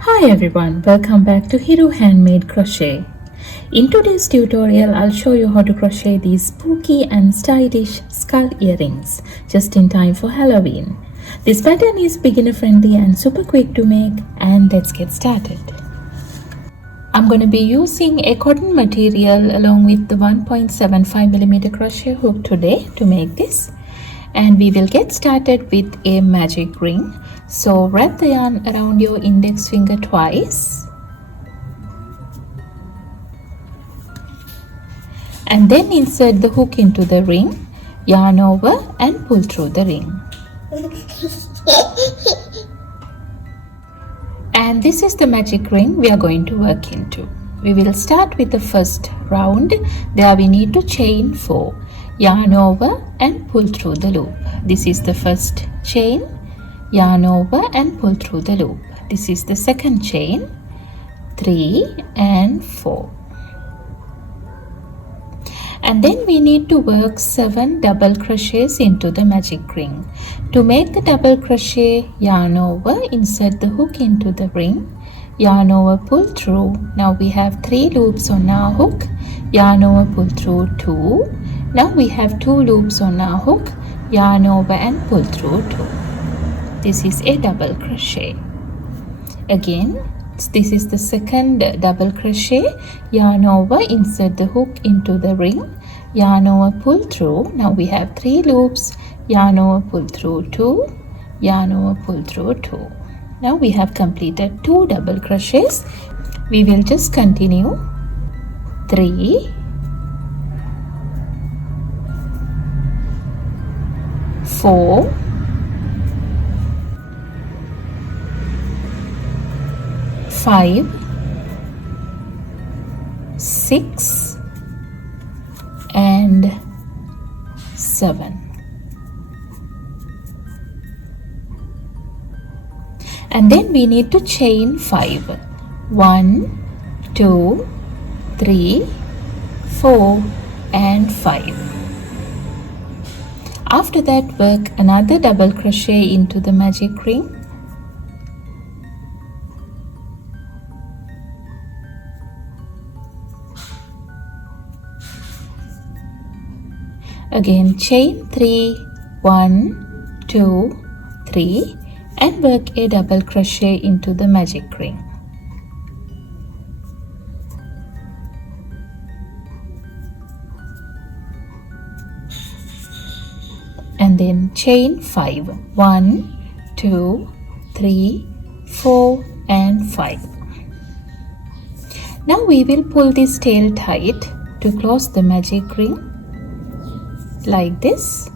Hi everyone, welcome back to Hero Handmade Crochet. In today's tutorial, I'll show you how to crochet these spooky and stylish skull earrings just in time for Halloween. This pattern is beginner friendly and super quick to make, and let's get started. I'm going to be using a cotton material along with the 1.75mm crochet hook today to make this. And we will get started with a magic ring. So wrap the yarn around your index finger twice and then insert the hook into the ring, yarn over and pull through the ring. And this is the magic ring we are going to work into. We will start with the first round. There we need to chain 4, yarn over and pull through the loop. This is the first chain, yarn over and pull through the loop. This is the second chain, 3 and 4. And then we need to work 7 double crochets into the magic ring. To make the double crochet, yarn over, insert the hook into the ring, yarn over, pull through. Now we have 3 loops on our hook, yarn over, pull through 2. Now we have 2 loops on our hook, yarn over and pull through 2. This is a double crochet. Again, this is the second double crochet, yarn over, insert the hook into the ring, yarn over, pull through. Now we have 3 loops, yarn over, pull through 2, yarn over, pull through 2. Now we have completed 2 double crochets. We will just continue 3, 4, 5, 6 and 7. And then we need to chain 5. 1, 2, 3, 4 and 5. After that, work another double crochet into the magic ring. Again, chain 3, 1, 2, 3 and work a double crochet into the magic ring. And then chain 5, 1, 2, 3, 4 and 5. Now we will pull this tail tight to close the magic ring like this.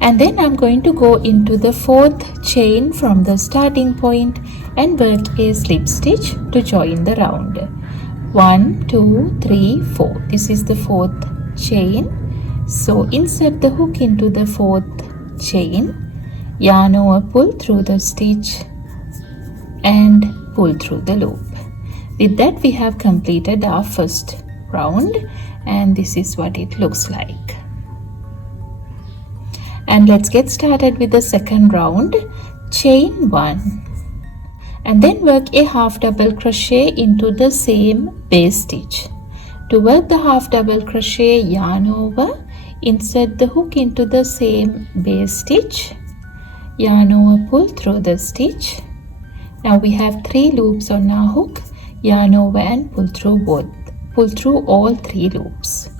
And then I'm going to go into the 4th chain from the starting point and work a slip stitch to join the round. 1, 2, 3, 4. This is the 4th chain. So insert the hook into the 4th chain, yarn over, pull through the stitch and pull through the loop. With that, we have completed our first round, and this is what it looks like. And let's get started with the second round. Chain 1 and then work a half double crochet into the same base stitch. To work the half double crochet, yarn over, insert the hook into the same base stitch, yarn over, pull through the stitch. Now we have 3 loops on our hook, yarn over and pull through all 3 loops.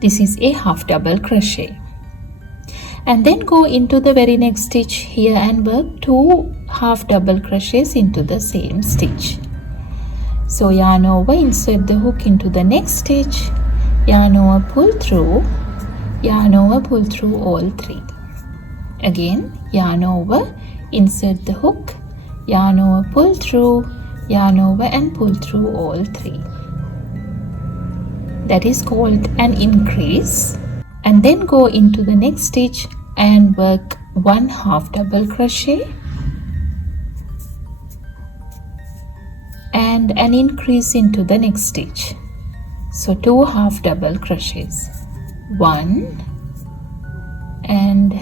This is a half double crochet. And then go into the very next stitch here and work 2 half double crochets into the same stitch. So yarn over, insert the hook into the next stitch, yarn over, pull through, yarn over, pull through all 3. Again, yarn over, insert the hook, yarn over, pull through, yarn over and pull through all 3. That is called an increase. And then go into the next stitch and work 1 half double crochet and an increase into the next stitch. So 2 half double crochets, 1 and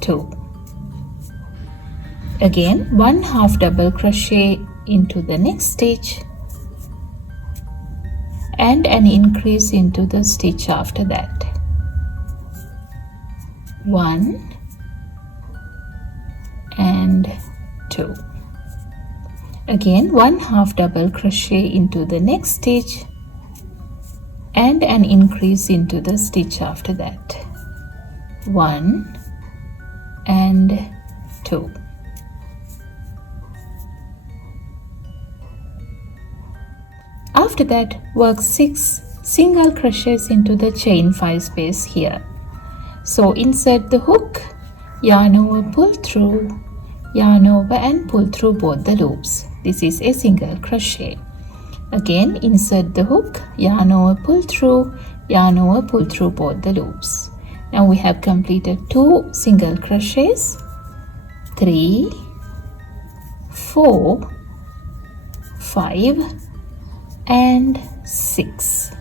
2. Again 1 half double crochet into the next stitch and an increase into the stitch after that. 1 and 2. Again 1 half double crochet into the next stitch and an increase into the stitch after that. 1 and 2. After that, work 6 single crochets into the chain 5 space here. So insert the hook, yarn over, pull through, yarn over and pull through both the loops. This is a single crochet. Again insert the hook, yarn over, pull through, yarn over, pull through both the loops. Now we have completed 2 single crochets, 3, 4, 5 and 6.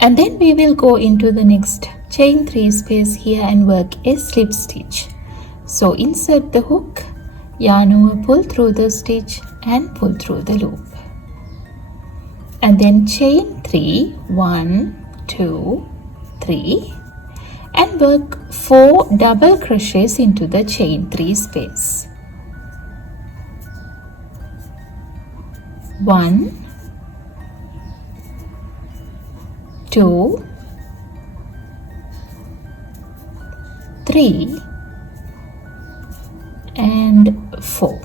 And then we will go into the next chain 3 space here and work a slip stitch. So insert the hook, yarn over, pull through the stitch and pull through the loop. And then chain 3, 1, 2, 3 and work 4 double crochets into the chain 3 space. 1, 2, 3 and 4.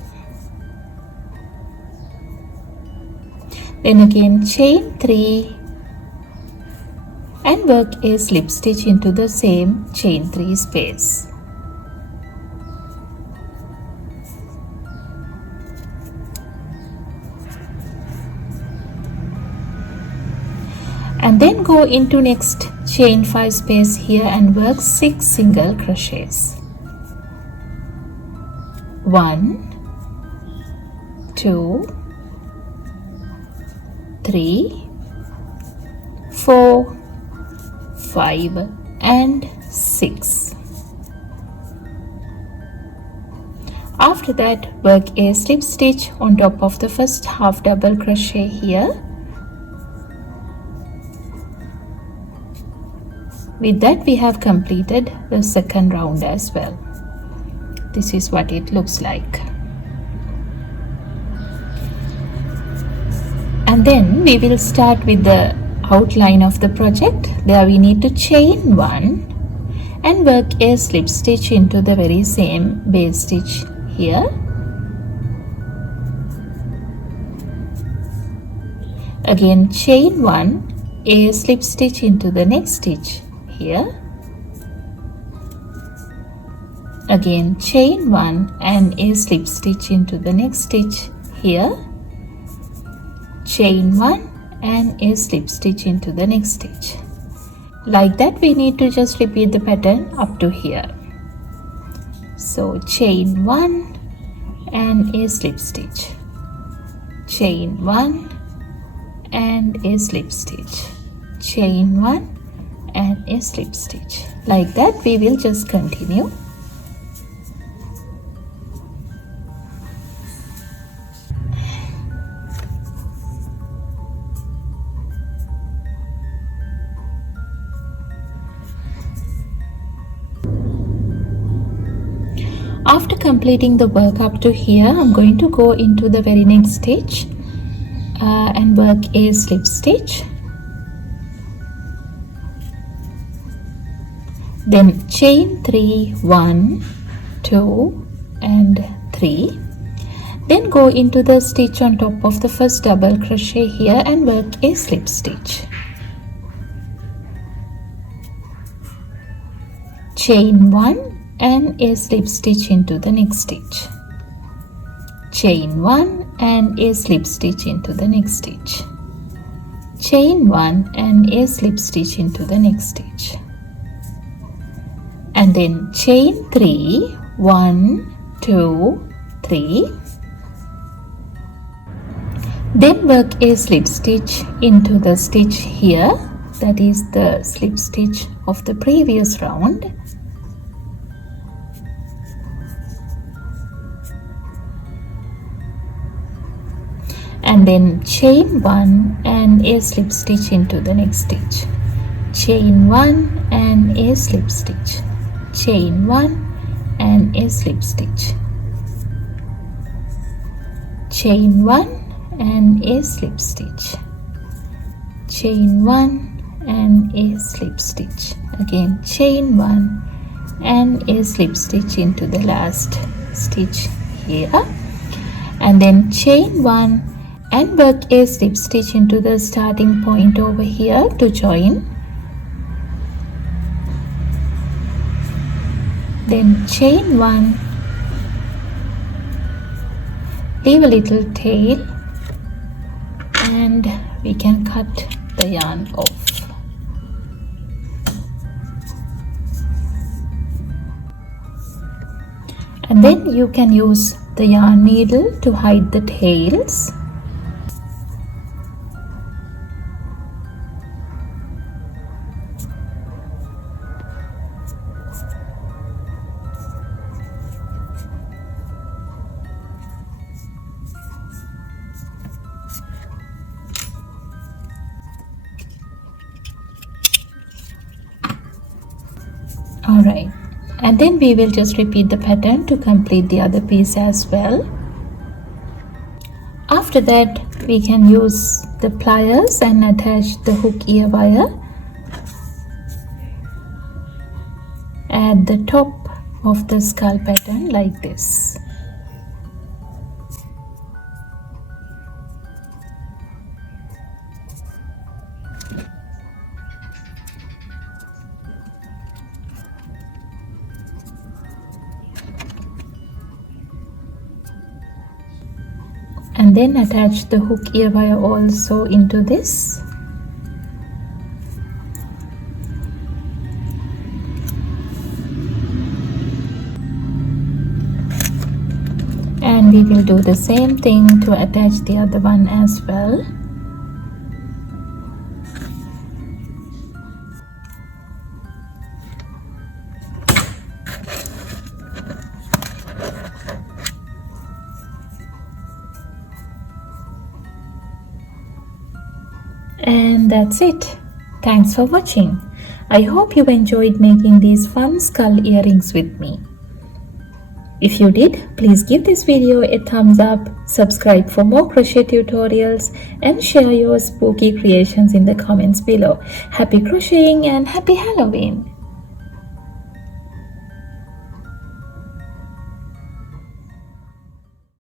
Then again chain 3 and work a slip stitch into the same chain 3 space. And then go into next chain 5 space here and work 6 single crochets. 1, 2, 3, 4, 5 and 6. After that, work a slip stitch on top of the first half double crochet here. With that, we have completed the second round as well. This is what it looks like. And then we will start with the outline of the project. There we need to chain 1 and work a slip stitch into the very same base stitch here. Again chain 1, a slip stitch into the next stitch here. Again chain 1 and a slip stitch into the next stitch here. Chain 1 and a slip stitch into the next stitch. Like that we need to just repeat the pattern up to here. So chain 1 and a slip stitch, chain 1 and a slip stitch, chain 1 and a slip stitch. Like that we will just continue. After completing the work up to here, I'm going to go into the very next stitch and work a slip stitch. Then chain 3, 1, 2 and 3. Then go into the stitch on top of the first double crochet here and work a slip stitch. Chain 1 and a slip stitch into the next stitch. Chain 1 and a slip stitch into the next stitch. Chain 1 and a slip stitch into the next stitch. And then chain 3, 1, 2, 3. Then work a slip stitch into the stitch here that is the slip stitch of the previous round. And then chain 1 and a slip stitch into the next stitch. Chain 1 and a slip stitch. Chain 1 and a slip stitch. Chain 1 and a slip stitch. Chain 1 and a slip stitch. Again chain 1 and a slip stitch into the last stitch here, and then chain 1 and work a slip stitch into the starting point over here to join. Then chain 1, leave a little tail, and we can cut the yarn off. And then you can use the yarn needle to hide the tails. Alright, and then we will just repeat the pattern to complete the other piece as well. After that, we can use the pliers and attach the hook ear wire at the top of the skull pattern like this. And then attach the hook ear wire also into this. And we will do the same thing to attach the other one as well. And that's it. Thanks for watching. I hope you enjoyed making these fun skull earrings with me. If you did, please give this video a thumbs up, subscribe for more crochet tutorials, and share your spooky creations in the comments below. Happy crocheting and happy Halloween!